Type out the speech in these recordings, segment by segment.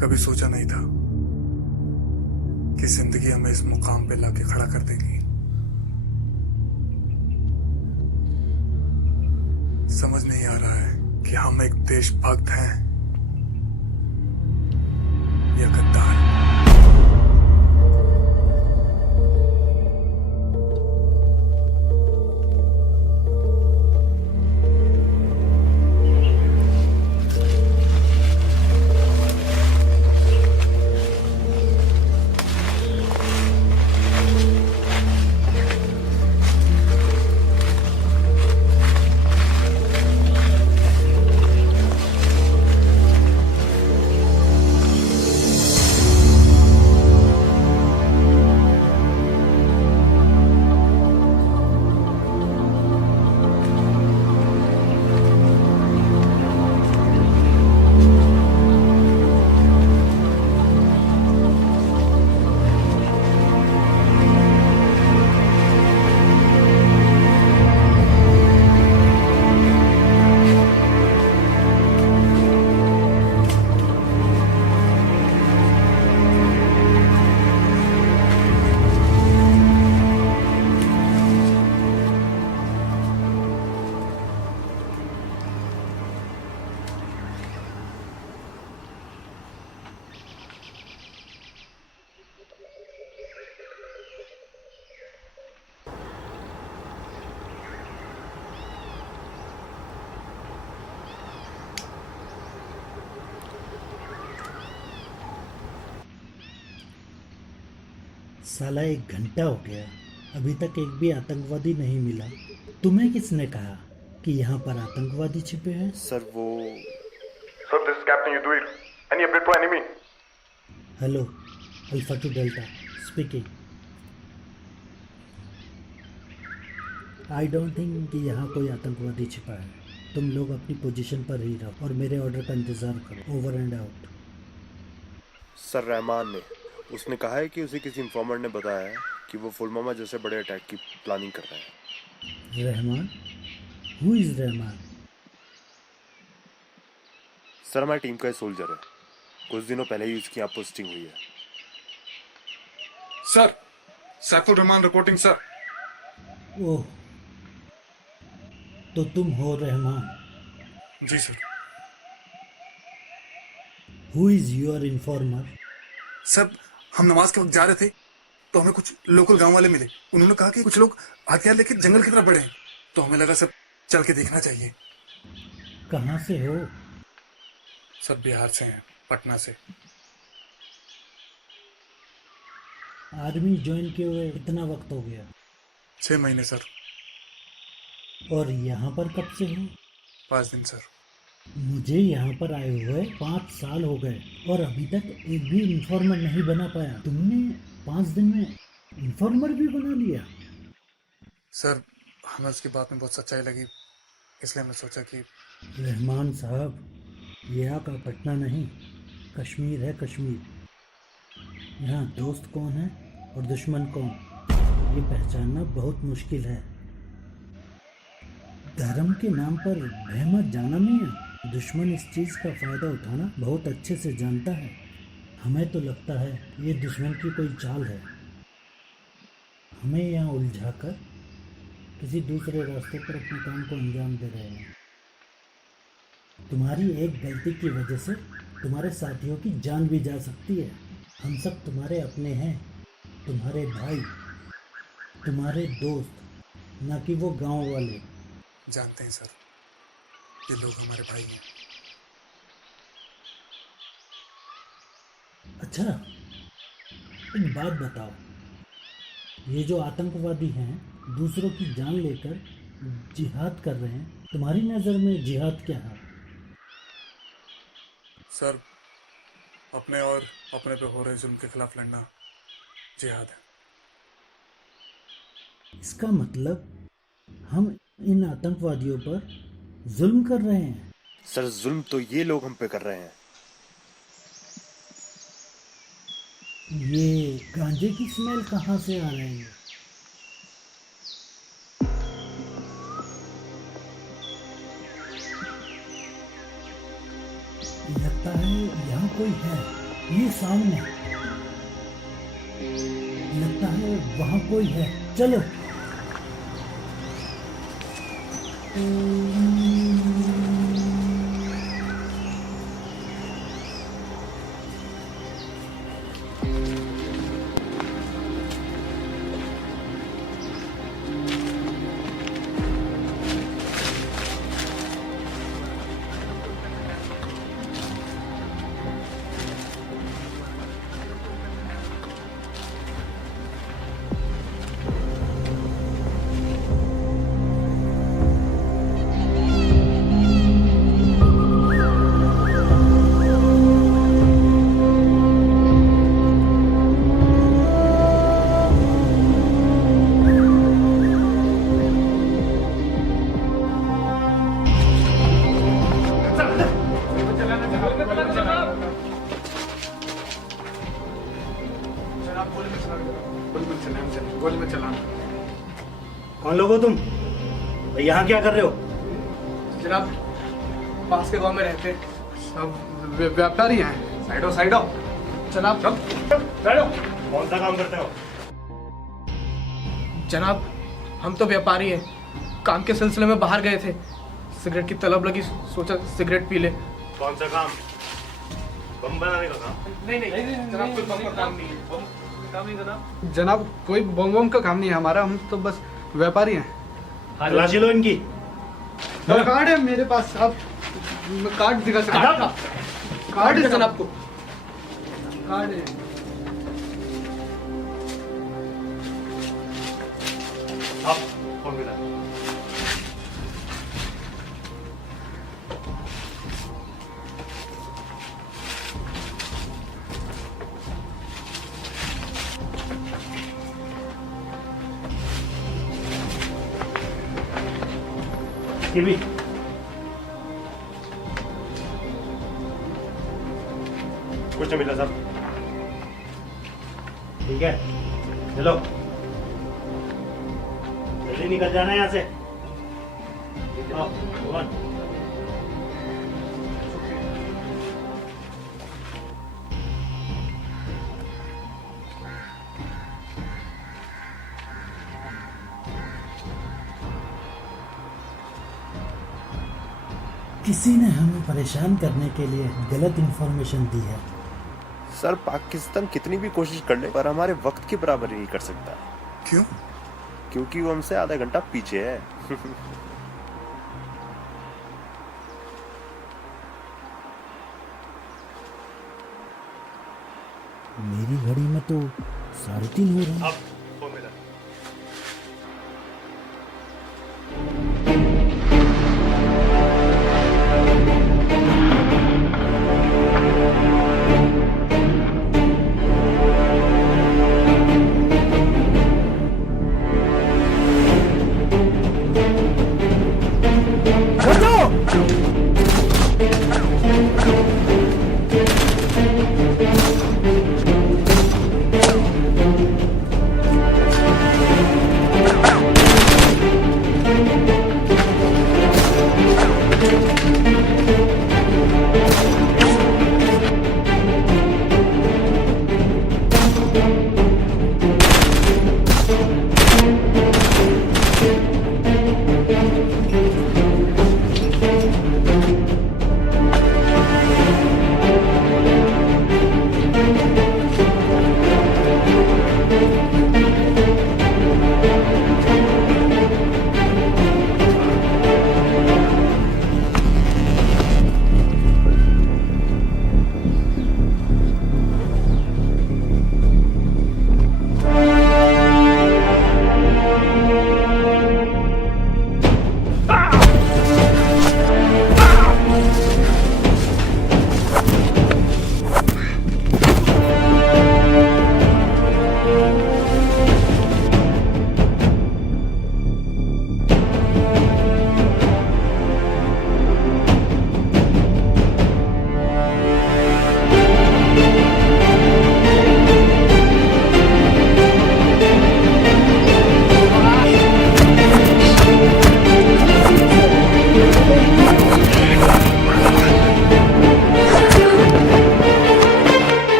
कभी सोचा नहीं था कि जिंदगी हमें इस मुकाम पे लाके खड़ा कर देगी। समझ नहीं आ रहा है कि हम एक देशभक्त हैं या गद्दार। साला 1 घंटा हो गया, अभी तक एक भी आतंकवादी नहीं मिला। तुम्हें किसने कहा कि यहाँ पर आतंकवादी छिपे हैं? सर वो Sir, this is Captain Yuduil. Any update for enemy? Hello, alpha two delta speaking. I don't think कि यहाँ कोई आतंकवादी छिपा है। तुम लोग अपनी पोजीशन पर ही रहो और मेरे ऑर्डर का इंतज़ार करो। Over and out. Sir Rahman ने उसने कहा है कि उसे किसी इन्फॉर्मर ने बताया है कि वो पुलवामा जैसे बड़े अटैक की प्लानिंग कर रहे हैं। Rahman? Who is Rahman? Sir हमारी टीम का सोल्जर है, कुछ दिनों पहले ही उसकी यहाँ पोस्टिंग हुई है। Sir, Saifur Rahman reporting sir. Oh, तो तुम हो रहमान। जी sir. Who is your informer? Sir, हम नमाज के वक्त जा रहे थे तो हमें कुछ लोकल गांव वाले मिले। उन्होंने कहा कि कुछ लोग हथियार लेके जंगल की तरफ बढ़े हैं, तो हमें लगा सब चल के देखना चाहिए। कहाँ से हो? सब बिहार से हैं, पटना से। आर्मी ज्वाइन किए हुए कितना वक्त हो गया? 6 महीने सर। और यहाँ पर कब से हो? 5 दिन सर। मुझे यहाँ पर आए हुए 5 साल हो गए और अभी तक एक भी इन्फॉर्मर नहीं बना पाया। तुमने 5 दिन में इन्फॉर्मर भी बना लिया? सर, हमें उसकी बात में बहुत सच्चाई लगी, इसलिए हमने सोचा कि रहमान साहब, ये आपका पटना नहीं, कश्मीर है कश्मीर। यहाँ दोस्त कौन है और दुश्मन कौन, ये पहचानना बहुत मुश्किल है। धर्म के नाम पर रहमत जाना नहीं है। दुश्मन इस चीज़ का फ़ायदा उठाना बहुत अच्छे से जानता है। हमें तो लगता है ये दुश्मन की कोई चाल है, हमें यहाँ उलझाकर किसी दूसरे रास्ते पर अपने काम को अंजाम दे रहे हैं। तुम्हारी एक गलती की वजह से तुम्हारे साथियों की जान भी जा सकती है। हम सब तुम्हारे अपने हैं, तुम्हारे भाई, तुम्हारे दोस्त, ना कि वो गांव वाले। जानते हैं सर, ये लोग हमारे भाई हैं। अच्छा, एक बात बताओ, ये जो आतंकवादी हैं दूसरों की जान लेकर जिहाद कर रहे हैं, तुम्हारी नज़र में जिहाद क्या है? सर, अपने और अपने पे हो रहे जुल्म के खिलाफ लड़ना जिहाद है। इसका मतलब हम इन आतंकवादियों पर जुल्म कर रहे हैं। सर जुल्म तो ये लोग हम पे कर रहे हैं। ये गांजे की स्मेल कहाँ से आ रही है? लगता है यहाँ कोई है। ये सामने लगता है वहां कोई है। चलो। गोली में चलाना। कौन लोग हो तुम? यहाँ क्या कर रहे हो? जनाब पास के गांव में रहते सब व्यापारी हैं। साइडो साइडो जनाब। कौन सा काम करते हो? जनाब हम तो व्यापारी हैं, काम के सिलसिले में बाहर गए थे, सिगरेट की तलब लगी, सोचा सिगरेट पी ले। कौन सा काम? बम बनाने का काम? नहीं जनाब, कोई बम का काम नहीं है। बम का काम नहीं जनाब। जनाब कोई बम का काम नहीं है हमारा, हम तो बस व्यापारी हैं। तलाशी लो इनकी। कार्ड है मेरे पास, आप कार्ड दिखा सकते हैं। कार्ड है जनाब को। कार्ड है। कौन मिला? ये भी कुछ नहीं मिला साहब। ठीक है, चलो जल्दी निकल जाना है यहाँ से। आओ, भगवान। किसी ने हमें परेशान करने के लिए गलत इंफॉर्मेशन दी है। सर पाकिस्तान कितनी भी कोशिश कर ले पर हमारे वक्त की बराबरी नहीं कर सकता, क्यों? क्योंकि वो हमसे आधा घंटा पीछे है। मेरी घड़ी में तो 3:30 हो रहे हैं। कौन मिला?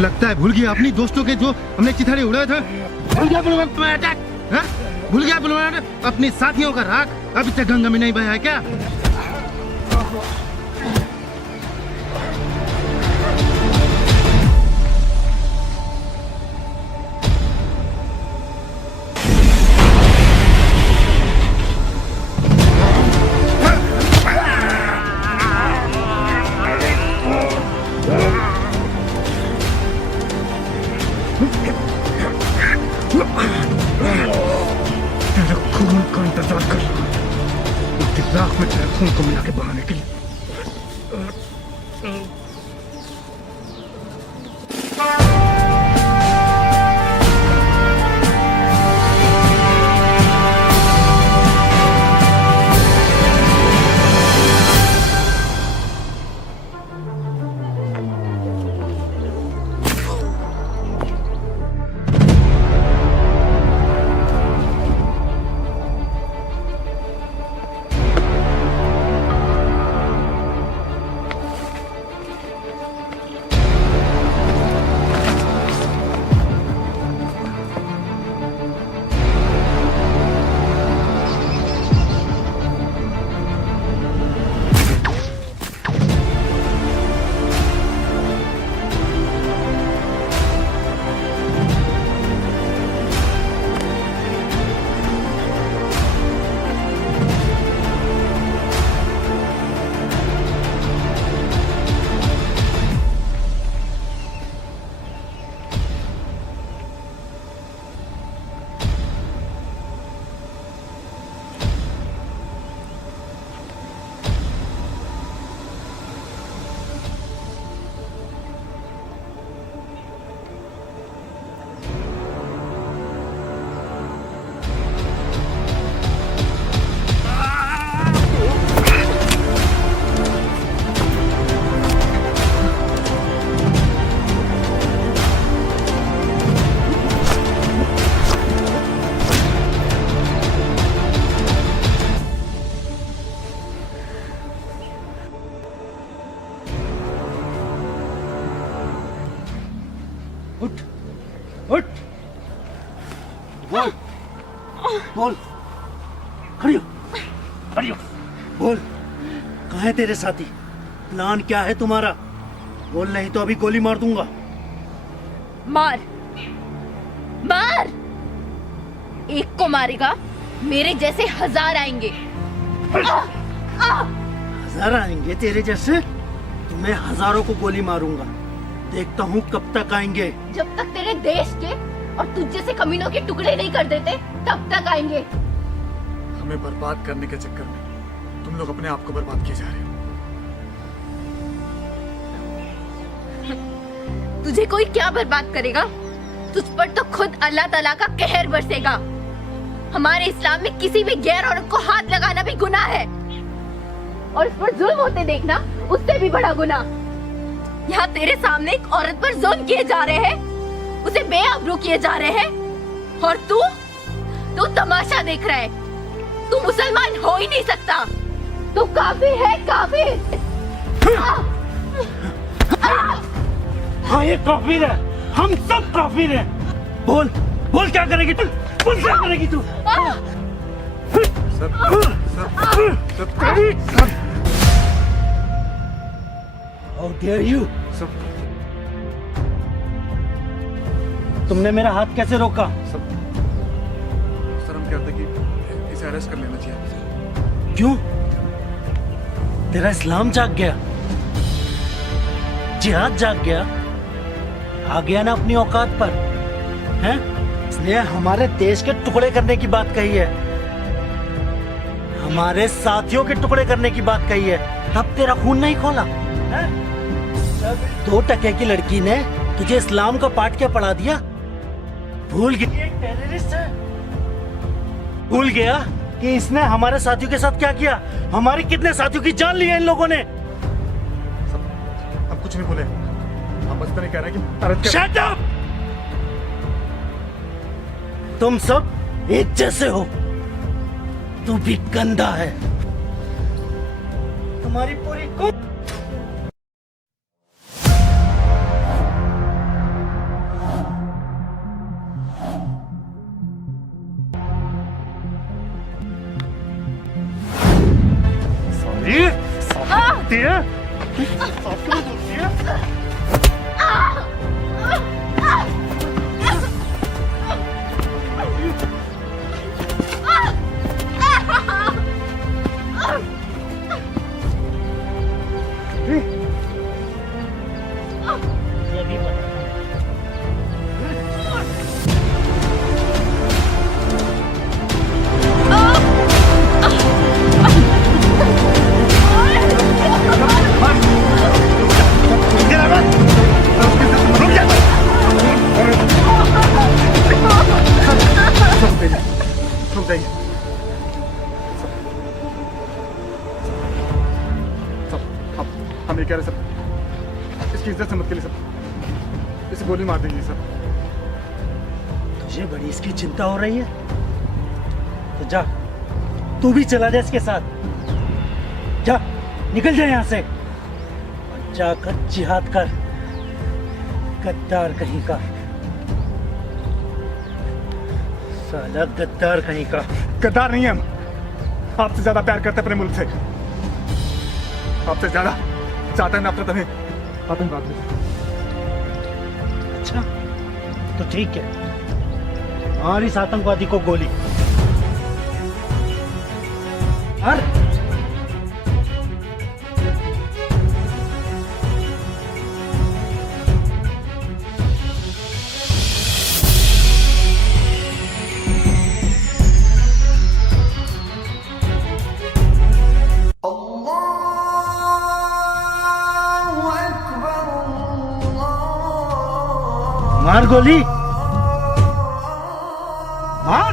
लगता है भूल गया अपनी दोस्तों के जो हमने चिथड़े उड़ाए थे। भूल गया पुलवामा अटैक, हाँ? भूल गया पुलवामा अपने साथियों का राग अभी तक गंगा में नहीं बहा है क्या? तेरे खून का इंतजार कर रहा हूं, उसकी राख में तेरे खून को मिला के बहाने के लिए। उठ उठ, बोल बोल, खड़ी हो खड़ी हो, बोल कहाँ है तेरे साथी? प्लान क्या है तुम्हारा? बोल नहीं तो अभी गोली मार दूंगा। मार मार, एक को मारेगा मेरे जैसे 1000 आएंगे। हजार आएंगे तेरे जैसे? तुम्हें हजारों को गोली मारूंगा, देखता हूँ कब तक आएंगे। जब तक तेरे देश के और तुझ जैसे कमीनों के टुकड़े नहीं कर देते तब तक आएंगे। हमें बर्बाद करने के चक्कर में तुम लोग अपने आप को बर्बाद किए जा रहे हो। तुझे कोई क्या बर्बाद करेगा? तुझ पर तो खुद अल्लाह ताला का कहर बरसेगा। हमारे इस्लाम में किसी भी गैर औरत को हाथ लगाना भी गुनाह है, और इस पर जुल्म होते देखना उससे भी बड़ा गुनाह। यहाँ तेरे सामने एक औरत पर जुल्म किए जा रहे हैं, उसे बेआबरू किए जा रहे हैं, और तू तमाशा देख रहा है। तू मुसलमान हो ही नहीं सकता, तू काफिर है, काफिर। हाँ ये काफिर है, हम सब काफिर हैं। बोल बोल क्या करेगी तू? बोल क्या करेगी तू? How dare you? तुमने मेरा हाथ कैसे रोका? सर हम कहते कि इसे अरेस्ट कर लेना चाहिए। क्यों? तेरा इस्लाम जाग गया, जिहाद जाग गया, आ गया ना अपनी औकात पर, हैं? इसने हमारे देश के टुकड़े करने की बात कही है, हमारे साथियों के टुकड़े करने की बात कही है, तब तेरा खून नहीं खोला? हैं? 2 टके की लड़की ने तुझे इस्लाम का पाठ क्या पढ़ा दिया? भूल गया एक टेररिस्ट है? भूल गया कि इसने हमारे साथियों के साथ क्या किया? हमारे कितने साथियों की जान ली है इन लोगों ने? हम कुछ नहीं बोले, हम बस तो नहीं कह रहे कि Shut up! तुम सब एक जैसे हो, तू भी गंदा है, तुम्हारी पूरी गोली बोलती है साफ क्यों बोलती है ये भी पता रुक जाइए सब हम ये कह रहे सब इसकी इज्जत से मत करिए सब इसे गोली मार देंगे सब तुझे बड़ी इसकी चिंता हो रही है तो जा तू भी चला जा इसके साथ जा निकल जा यहाँ से और जाकर जिहाद कर गद्दार कहीं का साला गद्दार कहीं का गद्दार नहीं है हम आपसे ज्यादा प्यार करते अपने मुल्क से आपसे ज्यादा चाहते हैं नफरत हमें आतंकवाद में अच्छा तो ठीक है और इस आतंकवादी को गोली और मार गोली मार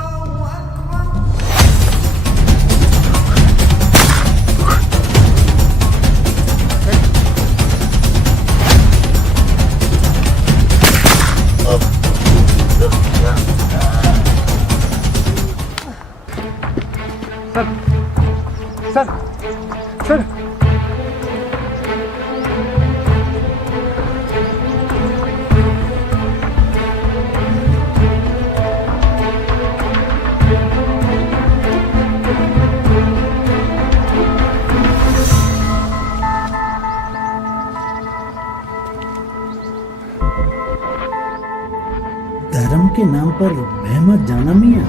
सर सर धर्म के नाम पर बहमत जाना मियाँ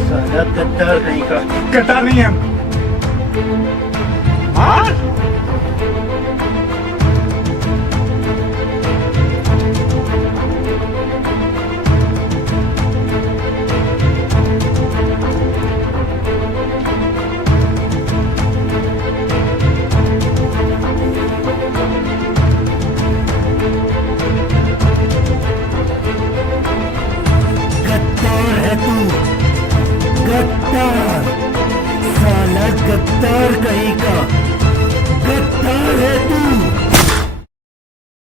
साला गद्दार कहीं का गद्दार नहीं है हम मार